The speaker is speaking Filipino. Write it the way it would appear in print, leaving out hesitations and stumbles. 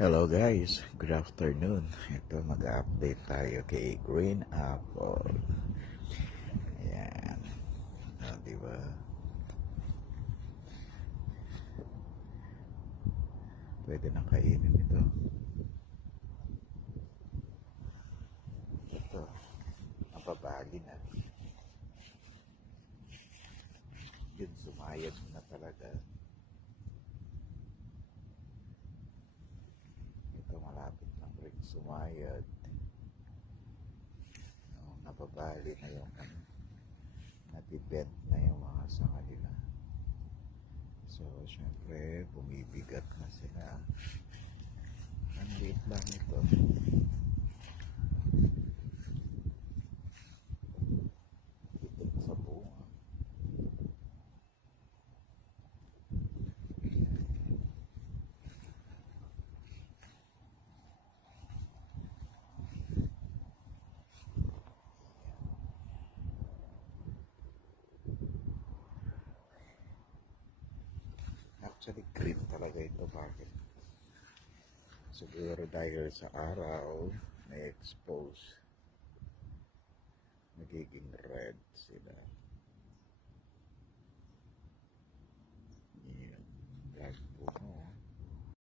Hello guys, good afternoon. Ito mag-update tayo kay Green Apple. Ayan. Diba? Pwede nang kainin ito. Ito, napabali na. Yun, sumayad na talaga. Ito, malapit lang rin sumayad. Napabali na yung natibent na yung mga sanga nila. So, syempre, bumibigat na sila. Ang liit lang ito. Itik sa bunga. Actually, green talaga ito. Bakit? Siguro dahil sa araw, na-expose, nagiging red sila. Yan.